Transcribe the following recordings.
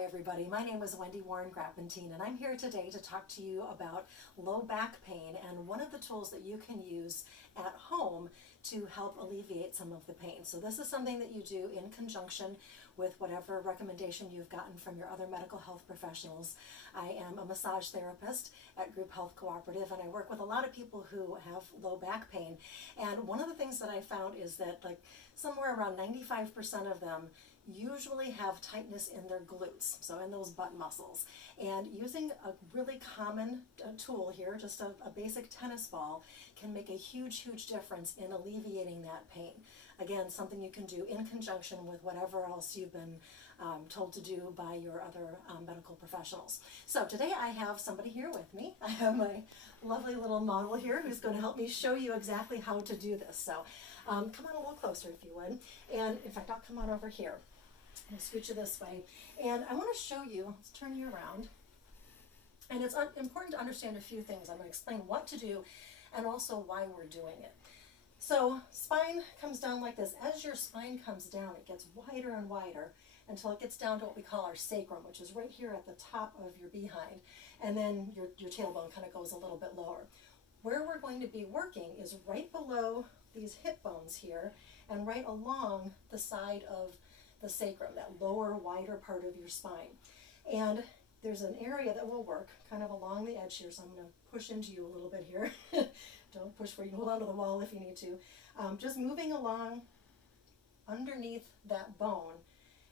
Hi everybody, my name is Wendy Warren Grapentine and I'm here today to talk to you about low back pain and one of the tools that you can use at home to help alleviate some of the pain. So this is something that you do in conjunction with whatever recommendation you've gotten from your other medical health professionals. I am a massage therapist at Group Health Cooperative and I work with a lot of people who have low back pain. And one of the things that I found is that somewhere around 95% of them usually have tightness in their glutes, so in those butt muscles. And using a really common tool here, just a basic tennis ball, can make a huge difference in alleviating that pain. Again, something you can do in conjunction with whatever else you've been told to do by your other medical professionals. So today I have somebody here with me. I have my lovely little model here who's going to help me show you exactly how to do this. So come on a little closer if you would. And in fact, I'll come on over here. I'll scoot you this way. And I want to show you, let's turn you around. And it's important to understand a few things. I'm going to explain what to do and also why we're doing it. So spine comes down like this. As your spine comes down, it gets wider and wider until it gets down to what we call our sacrum, which is right here at the top of your behind. And then your tailbone kind of goes a little bit lower. Where we're going to be working is right below these hip bones here and right along the side of the sacrum, that lower, wider part of your spine. And there's an area that will work kind of along the edge here, so I'm going to push into you a little bit here. Don't push where you can hold onto the wall if you need to. Just moving along underneath that bone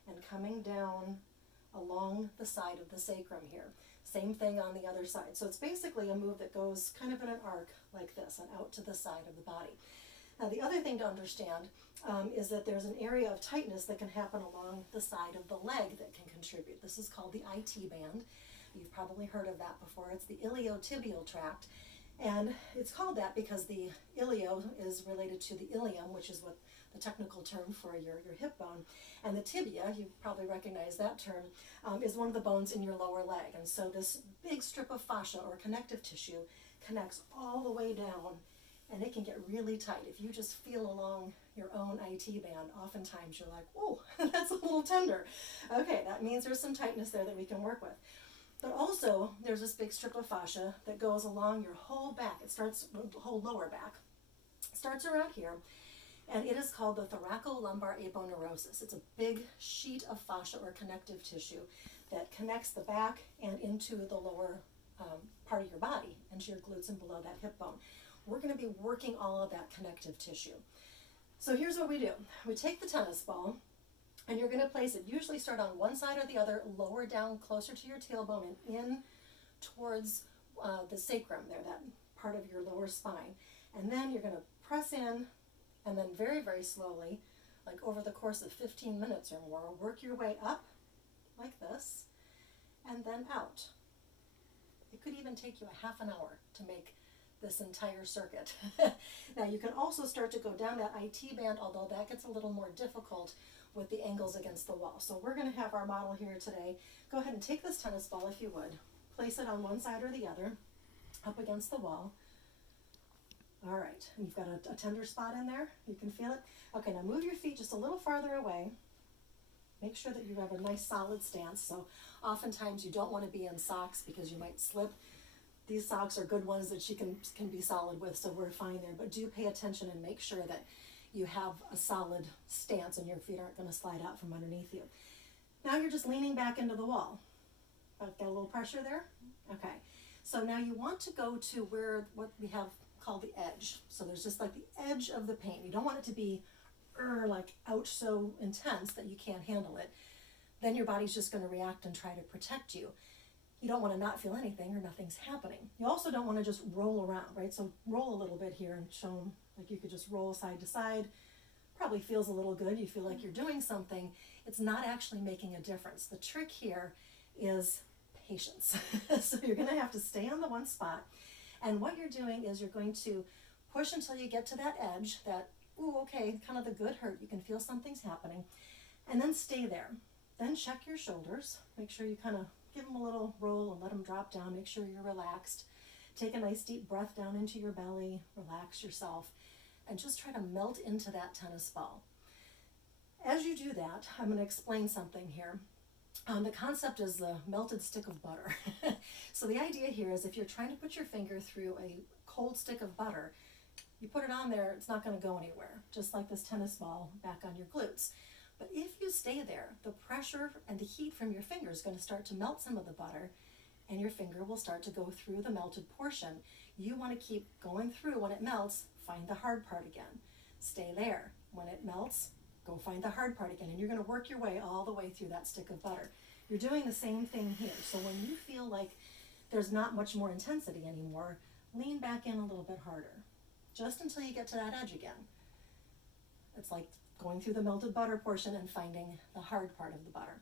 and coming down along the side of the sacrum here. Same thing on the other side. So it's basically a move that goes kind of in an arc like this and out to the side of the body. Now the other thing to understand is that there's an area of tightness that can happen along the side of the leg that can contribute. This is called the IT band. You've probably heard of that before. It's the iliotibial tract. And it's called that because the ilio is related to the ilium, which is what the technical term for your hip bone. And the tibia, you probably recognize that term, is one of the bones in your lower leg. And so this big strip of fascia or connective tissue connects all the way down, and it can get really tight. If you just feel along your own IT band, oftentimes you're like, oh, that's a little tender. Okay, that means there's some tightness there that we can work with. But also, there's this big strip of fascia that goes along your whole back. It starts, the whole lower back. It starts around here, and it is called the thoracolumbar aponeurosis. It's a big sheet of fascia or connective tissue that connects the back and into the lower part of your body, into your glutes and below that hip bone. We're going to be working all of that connective tissue. So here's what we do. We take the tennis ball, and you're going to place it, usually start on one side or the other, lower down closer to your tailbone and in towards the sacrum there, that part of your lower spine. And then you're going to press in, and then very slowly, like over the course of 15 minutes or more, work your way up like this, and then out. It could even take you a half an hour to make this entire circuit. Now you can also start to go down that IT band, although that gets a little more difficult with the angles against the wall. So we're going to have our model here today. Go ahead and take this tennis ball if you would. Place it on one side or the other, up against the wall. All right, and you've got a tender spot in there. You can feel it. Okay, now move your feet just a little farther away. Make sure that you have a nice solid stance. So oftentimes you don't want to be in socks because you might slip. These socks are good ones that you can be solid with, so we're fine there. But do pay attention and make sure that you have a solid stance and your feet aren't going to slide out from underneath you. Now you're just leaning back into the wall. Got a little pressure there? Okay. So now you want to go to what we have called the edge. So there's just like the edge of the pain. You don't want it to be like out so intense that you can't handle it. Then your body's just going to react and try to protect you. You don't want to not feel anything or nothing's happening. You also don't want to just roll around, right? So roll a little bit here and show them like you could just roll side to side. Probably feels a little good. You feel like you're doing something. It's not actually making a difference. The trick here is patience. So you're going to have to stay on the one spot. And what you're doing is you're going to push until you get to that edge, that, ooh, okay, kind of the good hurt. You can feel something's happening. And then stay there. Then check your shoulders. Make sure you kind of give them a little roll and let them drop down. Make sure you're relaxed. Take a nice deep breath down into your belly. Relax yourself. And just try to melt into that tennis ball. As you do that, I'm going to explain something here. The concept is the melted stick of butter. So the idea here is if you're trying to put your finger through a cold stick of butter, you put it on there, it's not going to go anywhere, just like this tennis ball back on your glutes. But if you stay there, the pressure and the heat from your finger is going to start to melt some of the butter, and your finger will start to go through the melted portion. You want to keep going through. When it melts, find the hard part again. Stay there. When it melts, go find the hard part again, and you're going to work your way all the way through that stick of butter. You're doing the same thing here. So when you feel like there's not much more intensity anymore, lean back in a little bit harder, just until you get to that edge again. It's like going through the melted butter portion and finding the hard part of the butter.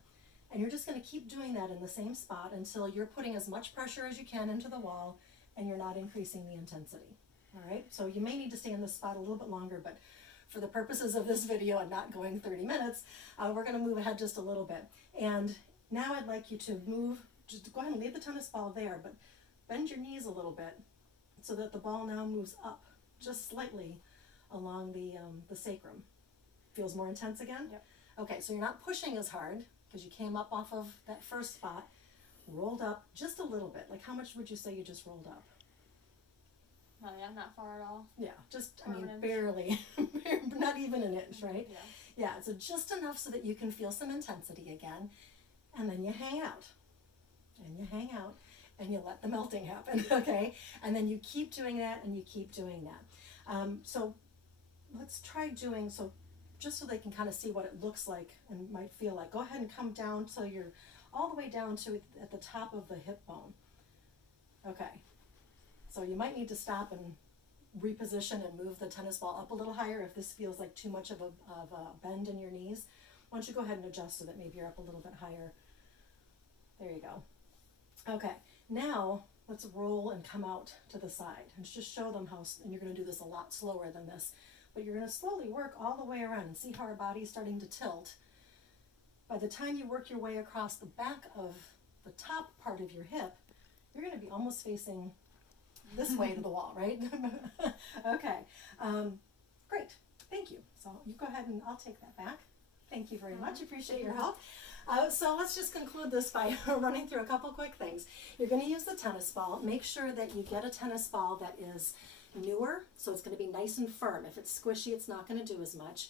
And you're just going to keep doing that in the same spot until you're putting as much pressure as you can into the wall and you're not increasing the intensity. All right, so you may need to stay in this spot a little bit longer, but for the purposes of this video and not going 30 minutes, we're going to move ahead just a little bit. And now I'd like you to move, just go ahead and leave the tennis ball there, but bend your knees a little bit so that the ball now moves up just slightly along the sacrum. Feels more intense again? Yep. Okay, so you're not pushing as hard because you came up off of that first spot, rolled up just a little bit. Like how much would you say you just rolled up? Oh yeah, not far at all. Yeah, just, I Half mean, an inch. barely, not even an inch, right? Yeah. Yeah, so just enough so that you can feel some intensity again, and then you hang out, and you hang out, and you let the melting happen, okay? And then you keep doing that, and you keep doing that. So let's try doing, so just so they can kind of see what it looks like and might feel like. Go ahead and come down so you're all the way down to at the top of the hip bone. Okay, so you might need to stop and reposition and move the tennis ball up a little higher if this feels like too much of a bend in your knees. Why don't you go ahead and adjust so that maybe you're up a little bit higher. There you go. Okay, now let's roll and come out to the side and just show them how, and you're going to do this a lot slower than this, but you're going to slowly work all the way around and see how our body's starting to tilt. By the time you work your way across the back of the top part of your hip, you're going to be almost facing this way to the wall, right? Okay, great, thank you. So you go ahead and I'll take that back. Thank you very much, appreciate your help. So let's just conclude this by running through a couple quick things. You're going to use the tennis ball. Make sure that you get a tennis ball that is newer, so it's going to be nice and firm. If it's squishy, it's not going to do as much.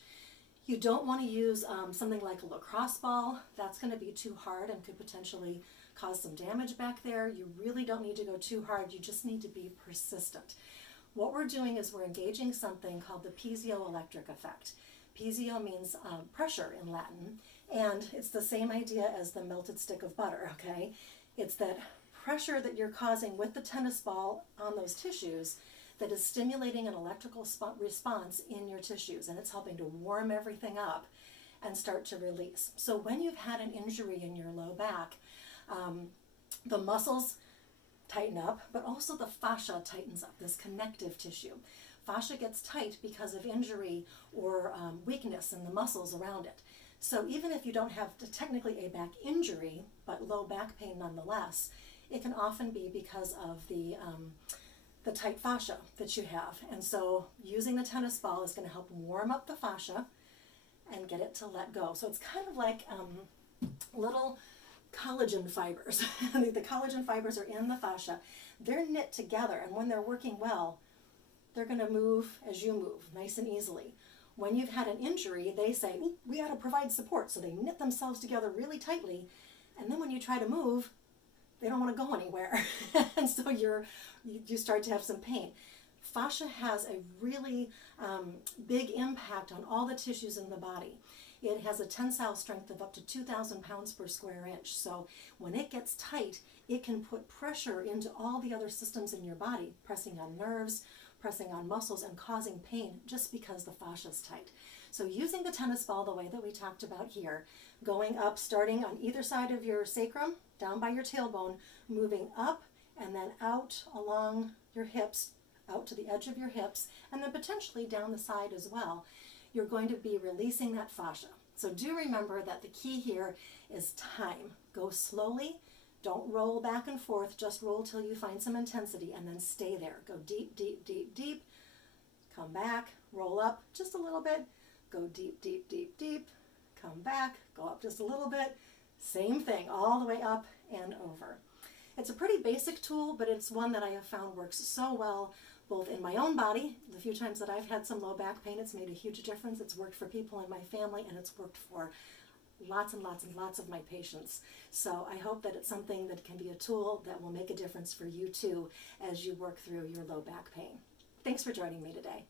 You don't want to use something like a lacrosse ball. That's going to be too hard and could potentially cause some damage back there. You really don't need to go too hard. You just need to be persistent. What we're doing is we're engaging something called the piezoelectric effect. Piezo means pressure in Latin, and it's the same idea as the melted stick of butter, okay? It's that pressure that you're causing with the tennis ball on those tissues that is stimulating an electrical response in your tissues, and it's helping to warm everything up and start to release. So when you've had an injury in your low back, the muscles tighten up, but also the fascia tightens up, this connective tissue. Fascia gets tight because of injury or weakness in the muscles around it. So even if you don't have technically a back injury, but low back pain nonetheless, it can often be because of the tight fascia that you have. And so using the tennis ball is going to help warm up the fascia and get it to let go. So it's kind of like little collagen fibers. The collagen fibers are in the fascia. They're knit together, and when they're working well, they're going to move as you move, nice and easily. When you've had an injury, they say, "Ooh, we got to provide support." So they knit themselves together really tightly, and then when you try to move, they don't want to go anywhere. And so you start to have some pain. Fascia has a really big impact on all the tissues in the body. It has a tensile strength of up to 2,000 pounds per square inch. So when it gets tight, it can put pressure into all the other systems in your body, pressing on nerves, pressing on muscles, and causing pain just because the fascia is tight. So using the tennis ball the way that we talked about here, going up, starting on either side of your sacrum, down by your tailbone, moving up and then out along your hips, out to the edge of your hips, and then potentially down the side as well, you're going to be releasing that fascia. So do remember that the key here is time. Go slowly. Don't roll back and forth. Just roll till you find some intensity and then stay there. Go deep, deep, deep, deep. Come back. Roll up just a little bit. Go deep, deep, deep, deep. Come back. Go up just a little bit. Same thing, all the way up and over. It's a pretty basic tool, but it's one that I have found works so well both in my own body. The few times that I've had some low back pain, it's made a huge difference. It's worked for people in my family, and it's worked for lots and lots and lots of my patients. So I hope that it's something that can be a tool that will make a difference for you too as you work through your low back pain. Thanks for joining me today.